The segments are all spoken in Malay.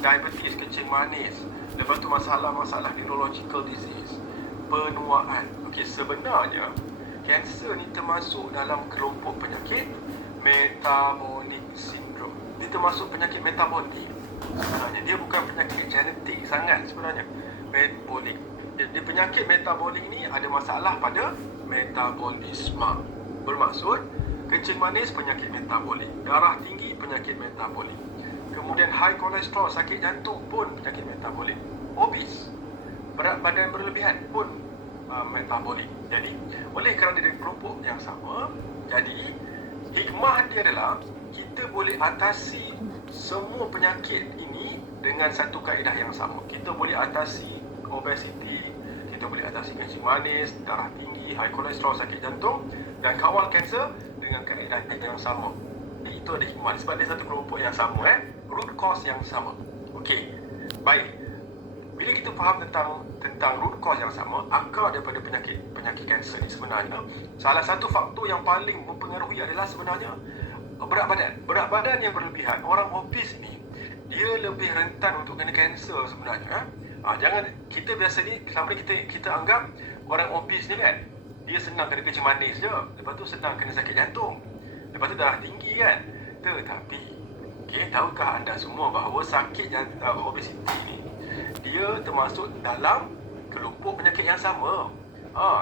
diabetes, kencing manis, lepas tu masalah-masalah neurological disease, penuaan. Okey, sebenarnya kanser ni termasuk dalam kelompok penyakit metabolic syndrome. Dia termasuk penyakit metabolik. Sebenarnya dia bukan penyakit genetik sangat sebenarnya. Metabolic. Jadi penyakit metabolik ni ada masalah pada metabolisme. Bermaksud kencing manis penyakit metabolik, darah tinggi penyakit metabolik. Kemudian high kolesterol, sakit jantung pun penyakit metabolik. Obes, berat badan berlebihan pun metabolik. Jadi oleh kerana dia kelompok yang sama, jadi hikmah dia adalah kita boleh atasi semua penyakit ini dengan satu kaedah yang sama. Kita boleh atasi obesiti, kita boleh atasi kencing manis, darah tinggi, high kolesterol, sakit jantung, dan kawal kanser dengan kaedah yang sama. Jadi itu ada hikmah sebab dia satu kelompok yang sama, root cause yang sama. Okey, baik. Bila kita faham tentang root cause yang sama, akar daripada penyakit kanser ni sebenarnya, salah satu faktor yang paling mempengaruhi adalah sebenarnya berat badan. Berat badan yang berlebihan. Orang obes ni dia lebih rentan untuk kena kanser sebenarnya. Jangan kita biasa ni selama ni kita anggap orang obes ni kan, dia senang kena kencing manis je, lepas tu senang kena sakit jantung, lepas tu darah tinggi kan. Tetapi tahukah anda semua bahawa sakit obesiti ni dia termasuk dalam kelompok penyakit yang sama.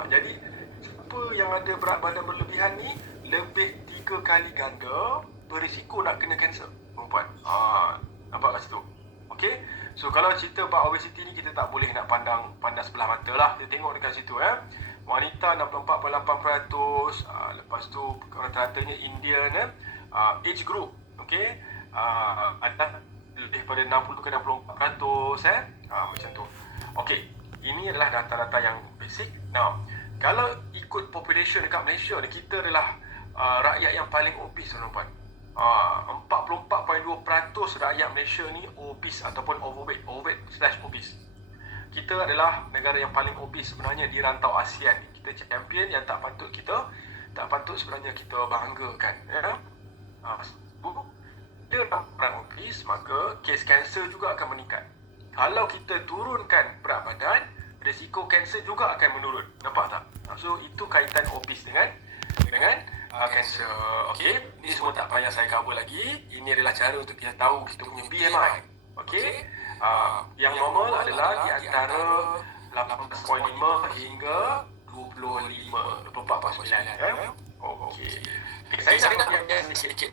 Jadi siapa yang ada berat badan berlebihan ni lebih 3 kali ganda berisiko nak kena kanser, perempuan. Nampak kat situ? Okey. So kalau cerita about obesity ni, kita tak boleh nak pandang sebelah mata lah. Kita tengok dekat situ wanita 64.8%, lepas tu rata-ratanya Indian, age group, okey, ada lebih pada 60 ke 64%, macam tu. Okey, ini adalah data-data yang basic. Now, kalau ikut population dekat Malaysia ni, kita adalah rakyat yang paling obes, tuan-tuan. 44.2% rakyat Malaysia ni obes ataupun overweight/obes. Kita adalah negara yang paling obes sebenarnya di rantau ASEAN. Kita champion yang tak patut sebenarnya kita banggakan, Bila orang obes, maka kes kanser juga akan meningkat. Kalau kita turunkan berat badan, risiko kanser juga akan menurun. Nampak tak? So itu kaitan obes dengan kanser. Okey, ini semua tak payah saya cover lagi. Ini adalah cara untuk kita tahu kita punya BMI. Okey, yang normal adalah di antara 18.5 hingga 24.9. Okey. Saya nak bagi sedikit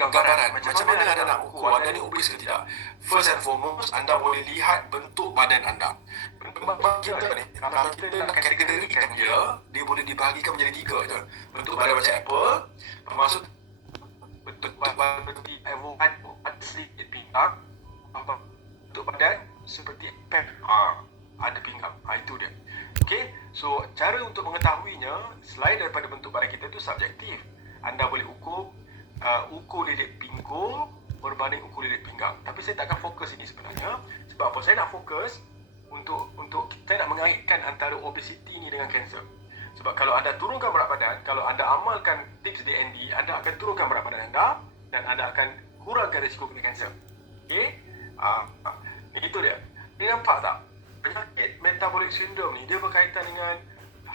gambaran macam mana anda nak ukur anda ni obes ke tidak. First and foremost, anda boleh lihat bentuk badan anda. Bentuk badan kita ni, kalau kita nak kategorikan dia boleh dibahagikan menjadi 3 je. Bentuk badan macam apple, bermaksud bentuk badan seperti avocado, sedikit pinggang. Bentuk badan seperti pen, ada pinggang. Itu dia. Okey, so cara untuk mengetahuinya selain daripada bentuk badan kita tu subjektif. Anda boleh ukur lilit pinggul berbanding ukur lilit pinggang. Tapi saya takkan fokus ini sebenarnya. Sebab apa? Saya nak fokus untuk saya nak mengaitkan antara obesiti ni dengan kanser. Sebab kalau anda turunkan berat badan, kalau anda amalkan tips DND, anda akan turunkan berat badan anda dan anda akan kurangkan risiko kena kanser. Okey? Itu dia. Dia nampak tak? Penyakit metabolic syndrome ni dia berkaitan dengan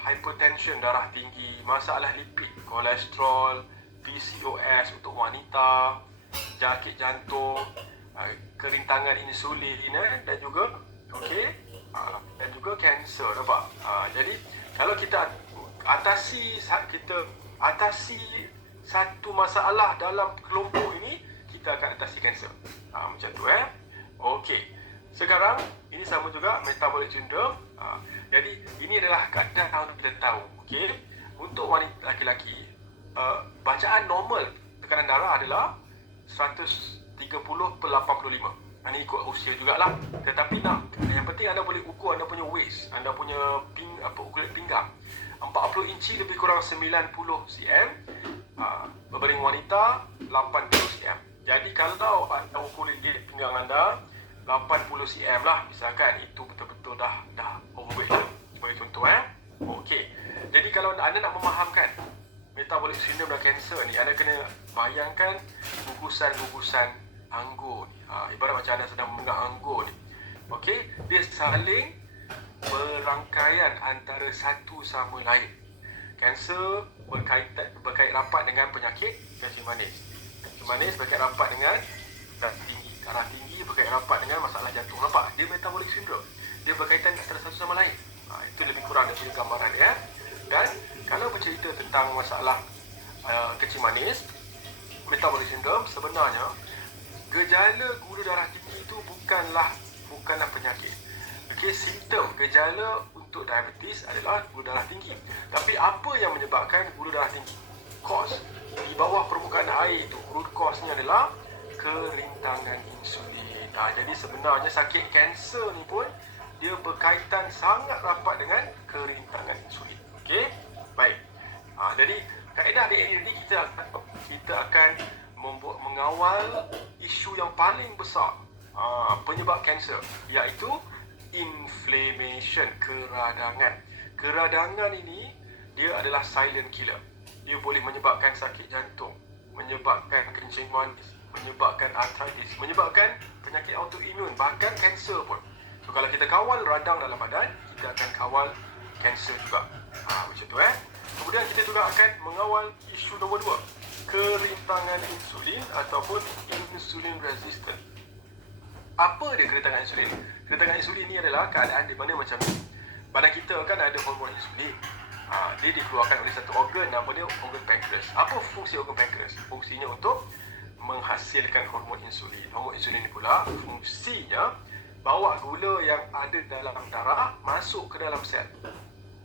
hypertension, darah tinggi, masalah lipid, kolesterol, PCOS untuk wanita, sakit jantung, kerintangan insulin dan juga dan juga kanser, nampak? Jadi kalau kita atasi satu masalah dalam kelompok ini, kita akan atasi kanser. Macam tu Okey. Sekarang ini sama juga metabolic syndrome. Jadi ini adalah kadar untuk kita tahu. Okey. Untuk wanita laki-laki, bacaan normal tekanan darah adalah 130/85. Ini ikut usia jugalah. Tetapi yang penting anda boleh ukur anda punya waist, anda punya ukuran pinggang. 40 inci lebih kurang 90 cm, berbanding wanita 80 cm. Jadi kalau anda ukur lilit pinggang anda 80 cm lah, misalkan, itu betul-betul dah overweight lah. Sebagai contoh Okey. Jadi kalau anda nak memahamkan metabolic syndrome dan kanser ni, anda kena bayangkan gugusan-gugusan anggur. Ibarat macam anda sedang mengenal anggur ni. Okey, dia saling berangkaian antara satu sama lain. Kanser berkait rapat dengan penyakit kencing manis. Kencing manis berkait rapat dengan darah tinggi. Darah tinggi berkait rapat dengan masalah jantung. Nampak? Dia metabolic syndrome. Dia berkaitan antara satu sama lain. Itu lebih kurang dari gambaran dia. Dan kalau bercerita tentang masalah kencing manis, metabolic syndrome, sebenarnya gejala gula darah tinggi itu bukanlah penyakit. Okey, simptom gejala untuk diabetes adalah gula darah tinggi. Tapi apa yang menyebabkan gula darah tinggi? Cause di bawah permukaan air itu, root cause-nya adalah kerintangan insulin. Jadi sebenarnya sakit kanser ni pun dia berkaitan sangat rapat dengan kerintangan insulin. Okey, baik. Jadi kaedah hari ini kita akan mengawal isu yang paling besar penyebab kanser, iaitu inflammation, keradangan. Keradangan ini dia adalah silent killer. Dia boleh menyebabkan sakit jantung, menyebabkan kencing manis, menyebabkan arthritis, menyebabkan penyakit autoimun, bahkan kanser pun. So kalau kita kawal radang dalam badan, kita akan kawal kanser juga. Macam tu Kemudian kita juga akan mengawal isu nombor 2, kerintangan insulin ataupun insulin resistant. Apa dia kerintangan insulin? Kerintangan insulin ni adalah keadaan di mana macam ni. Badan kita kan ada hormon insulin. Dia dikeluarkan oleh satu organ, nama dia organ pankreas. Apa fungsi organ pankreas? Fungsinya untuk menghasilkan hormon insulin. Hormon insulin ni pula fungsinya bawa gula yang ada dalam darah masuk ke dalam sel.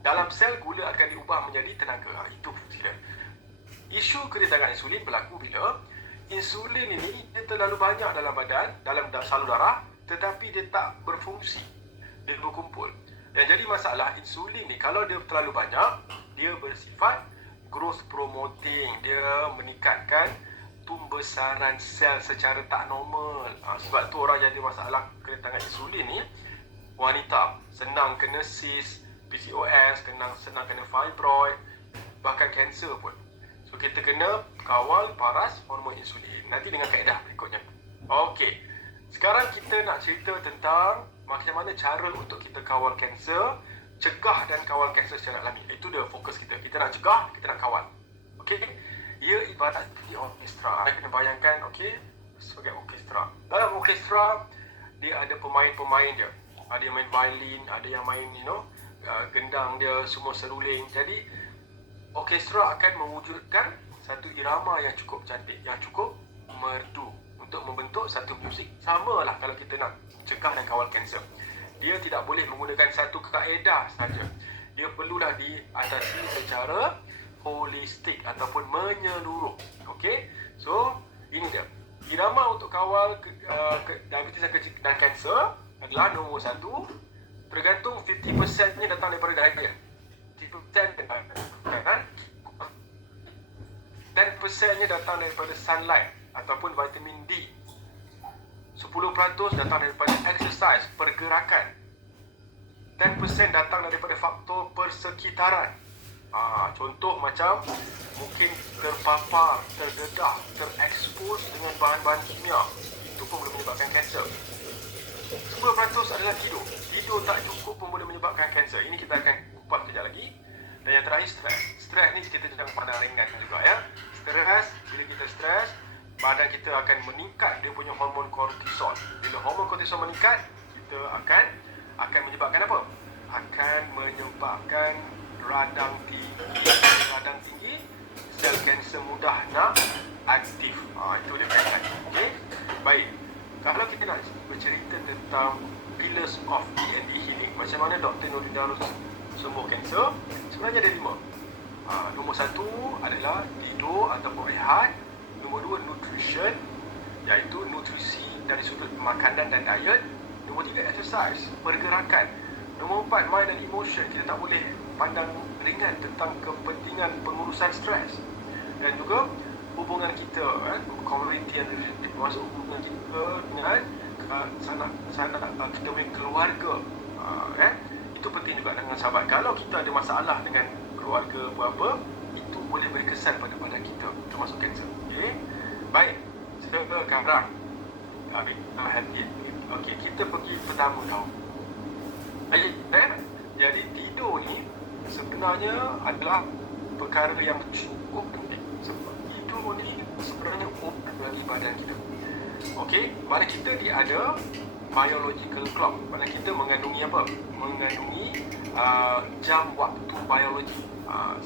Dalam sel gula akan diubah menjadi tenaga. Itu fungsi dia. Isu kerintangan insulin berlaku bila insulin ini dia terlalu banyak dalam badan, dalam salur darah, tetapi dia tak berfungsi. Dia berkumpul. Dan jadi masalah insulin ni, kalau dia terlalu banyak, dia bersifat growth promoting. Dia meningkatkan pembesaran sel secara tak normal. Sebab tu orang jadi masalah kerintangan insulin ni, wanita senang kena cyst, PCOS, senang kena fibroid, bahkan kanser pun. So kita kena kawal paras hormon insulin. Nanti dengan kaedah berikutnya. Okey. Sekarang kita nak cerita tentang macam mana cara untuk kita kawal kanser, cegah dan kawal kanser secara alami. Itu dia fokus kita. Kita nak cegah, kita nak kawal. Okey. Ia ibarat seperti orkestra. Anda kena bayangkan, okey, sebagai orkestra. Dalam orkestra, dia ada pemain-pemain dia. Ada yang main violin, ada yang main, gendang dia, semua seruling. Jadi orkestra akan mewujudkan satu irama yang cukup cantik, yang cukup merdu untuk membentuk satu muzik. Samalah kalau kita nak cegah dan kawal kanser. Dia tidak boleh menggunakan satu kaedah saja. Dia perlulah diatasi secara holistik ataupun menyeluruh. Okey? So, ini dia. Irama untuk kawal diabetes dan kanser adalah nombor 1. Tergantung 50%-nya datang daripada diet. 50% kan? 10%-nya datang daripada sunlight ataupun vitamin D. 10% datang daripada exercise, pergerakan. 10% datang daripada faktor persekitaran. Contoh macam mungkin terpapar, terdedah, terekspos dengan bahan-bahan kimia. Itu pun boleh menyebabkan kanser. 10% adalah tidur. Tidur tak cukup pun boleh menyebabkan kanser. Ini kita akan kupas kejap lagi. Dan yang terakhir, stres. Stres ni kita jangan pandang ringan juga ya. Stres, bila kita stres, badan kita akan meningkat dia punya hormon kortisol. Bila hormon kortisol meningkat, kita akan menyebabkan apa? Akan menyebabkan radang tinggi. Radang tinggi, sel kanser mudah nak aktif. Itu dia kaitan. Okey? Baik. Kalau kita nak bercerita tentang pillars of D&D healing, macam mana Dr. Nordin Darus sembuh kanser, sebenarnya ada 5. Nombor 1 adalah tidur ataupun rehat. Nombor 2, nutrition, iaitu nutrisi dari sudut makanan dan diet. Nombor 3, exercise, pergerakan. Nombor 4, mind dan emotion. Kita tak boleh pandang ringan tentang kepentingan pengurusan stres. Dan juga hubungan kita, community and relationship, masuk hubungan kita dengan sanak kita punya keluarga. Itu penting juga dengan sahabat. Kalau kita ada masalah dengan keluarga apa-apa, itu boleh berkesan pada badan kita, termasuk kanser. Okay? Baik, sekarang healthy. Okey, kita pergi pertama tau. Jadi tidur ni sebenarnya adalah perkara yang cukup penting. Sebab tidur ni sebenarnya obat bagi badan kita. Okey, badan kita dia ada biological clock. Badan kita mengandungi apa? Mengandungi jam waktu biologi.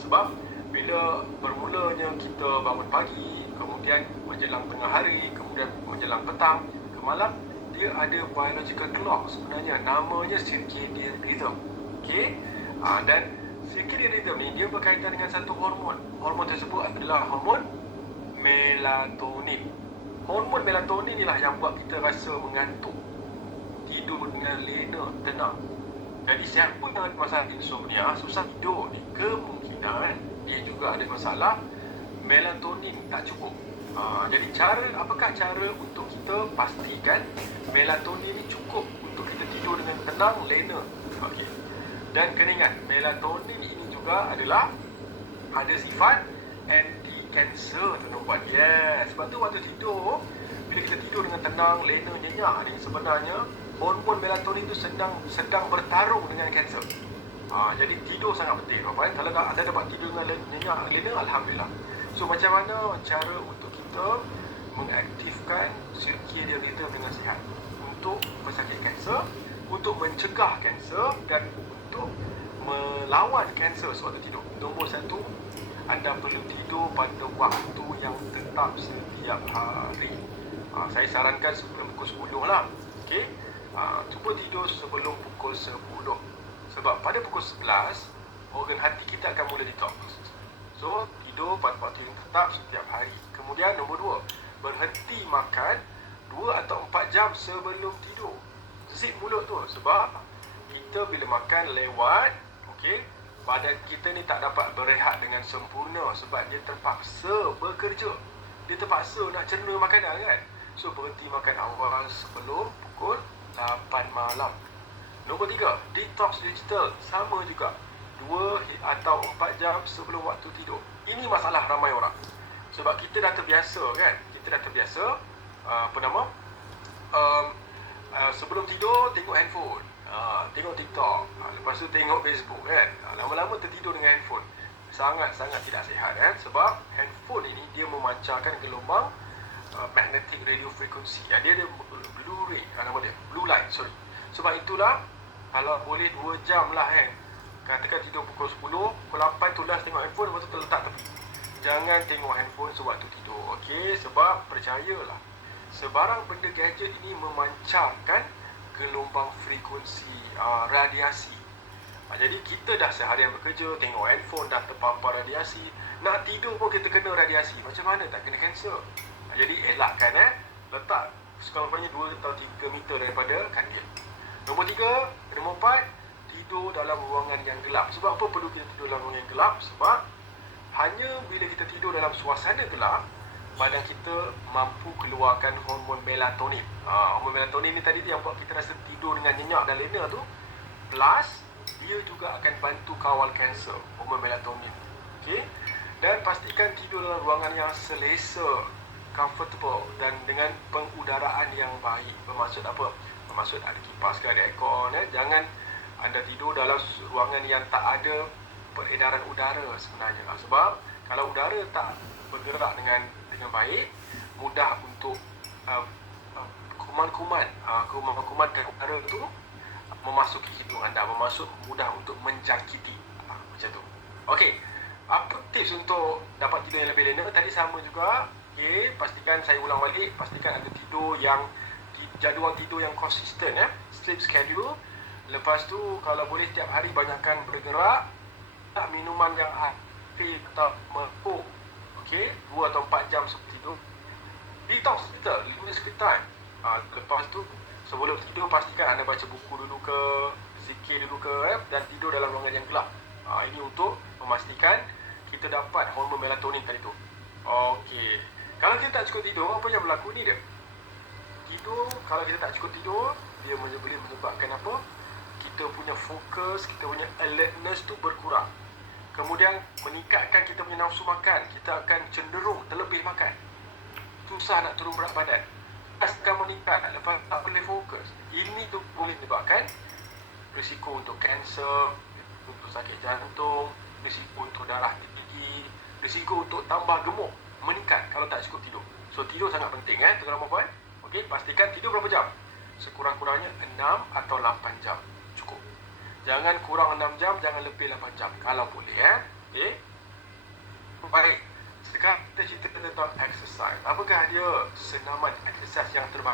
Sebab bila bermulanya kita bangun pagi, kemudian menjelang tengah hari, kemudian menjelang petang, ke malam, dia ada biological clock sebenarnya, namanya circadian rhythm. Okey, dan circadian rhythm ni dia berkaitan dengan satu hormon. Hormon tersebut adalah hormon melatonin. Hormon melatonin inilah yang buat kita rasa mengantuk, tidur dengan lena, tenang. Jadi siapa yang ada masalah insomnia, susah tidur ni, kemungkinan dia juga ada masalah melatonin tak cukup. Jadi apakah cara untuk kita pastikan melatonin ni cukup untuk kita tidur dengan tenang, lena? Okey. Dan kena ingat, melatonin ini juga adalah ada sifat anti-cancer, tuan-tuan. Yes, sebab tu waktu tidur, bila kita tidur dengan tenang, lena, nyenyak ni, sebenarnya hormon melatonin tu sedang bertarung dengan kanser. Jadi tidur sangat penting, tuan-tuan. Kalau anda dapat tidur dengan nyenyak, lena, alhamdulillah. So macam mana cara untuk kita mengaktifkan circadian rhythm dengan sihat untuk pesakit kanser, untuk mencegah kanser dan untuk melawan kanser sewaktu tidur? Nombor satu, anda perlu tidur pada waktu yang tetap setiap hari. Saya sarankan sebelum pukul 10 lah. Okey, cuba tidur sebelum pukul 10. Sebab pada pukul 11, organ hati kita akan mula detox. So, tidur pada waktu yang tetap setiap hari. Kemudian nombor 2, berhenti makan 2 atau 4 jam sebelum tidur. Zip mulut tu. Sebab kita bila makan lewat, okey, badan kita ni tak dapat berehat dengan sempurna sebab dia terpaksa bekerja. Dia terpaksa nak cerna makanan kan. So, berhenti makan awal sebelum pukul 8 malam. Nombor 3, detox digital. Sama juga, 2 atau 4 jam sebelum waktu tidur. Ini masalah ramai orang. Sebab kita dah terbiasa kan. Kita dah terbiasa sebelum tidur tengok handphone, tengok TikTok, lepas tu tengok Facebook kan. Lama-lama tertidur dengan handphone. Sangat-sangat tidak sihat kan. Sebab handphone ini dia memancarkan gelombang magnetic radio frequency. Dia ada blue ray, nama dia blue light, sorry. Sebab itulah kalau boleh 2 jam lah kan. Katakan tidur pukul 10, pukul 8 tulas tengok handphone, lepas tu terletak tepi. Jangan tengok handphone sewaktu tidur. Okey, sebab percayalah, sebarang benda gadget ini memancarkan gelombang frekuensi radiasi. Jadi kita dah seharian bekerja, tengok handphone, dah terpapar radiasi. Nak tidur pun kita kena radiasi. Macam mana tak kena kanser? Jadi elakkan letak sekurang-kurangnya 2 atau 3 meter daripada katil. Nombor 4, tidur dalam ruangan yang gelap. Sebab apa perlu kita tidur dalam ruangan yang gelap? Sebab hanya bila kita tidur dalam suasana gelap, badan kita mampu keluarkan hormon melatonin. Hormon melatonin ni tadi yang buat kita rasa tidur dengan nyenyak dan lena tu. Plus, dia juga akan bantu kawal kanser, hormon melatonin. Okey? Dan pastikan tidur dalam ruangan yang selesa, comfortable dan dengan pengudaraan yang baik. Bermaksud apa? Bermaksud ada kipas ke, ada aircon. Jangan anda tidur dalam ruangan yang tak ada peredaran udara sebenarnya. Sebab kalau udara tak bergerak dengan baik, mudah untuk kuman-kuman dan udara tu memasuki hidung anda, mudah untuk menjangkiti. Macam tu. Okey, apa tips untuk dapat tidur yang lebih lena? Tadi sama juga. Okey, pastikan, saya ulang balik, pastikan ada tidur yang jadual tidur yang konsisten, sleep schedule. Lepas tu kalau boleh setiap hari banyakkan bergerak, tak minuman yang aktif atau mabuk. Okey, 2 atau 4 jam sebelum tidur. Detox kita, limit screen time. Lepas tu sebelum tidur pastikan anda baca buku dulu ke, zikir dulu ke, dan tidur dalam ruangan yang gelap. Ini untuk memastikan kita dapat hormon melatonin tadi tu. Okey, kalau kita tak cukup tidur, apa yang berlaku ni dia? Tidur, kalau kita tak cukup tidur, dia boleh menyebabkan apa? Kita punya fokus, kita punya alertness tu berkurang. Kemudian meningkatkan kita punya nafsu makan. Kita akan cenderung terlebih makan. Susah nak turun berat badan. Akan meningkatkan terangkat, lepas tak boleh fokus. Ini tu boleh menyebabkan risiko untuk kanser, untuk sakit jantung, risiko untuk darah tinggi, risiko untuk tambah gemuk meningkat kalau tak cukup tidur. So tidur sangat penting tuan-tuan dan puan-puan. Okey, pastikan tidur berapa jam? Sekurang-kurangnya 6 atau 8 jam. Cukup. Jangan kurang 6 jam, jangan lebih 8 jam kalau boleh Okey. Baik. Sekarang kita cerita tentang exercise. Apakah dia senaman exercise yang terbaik?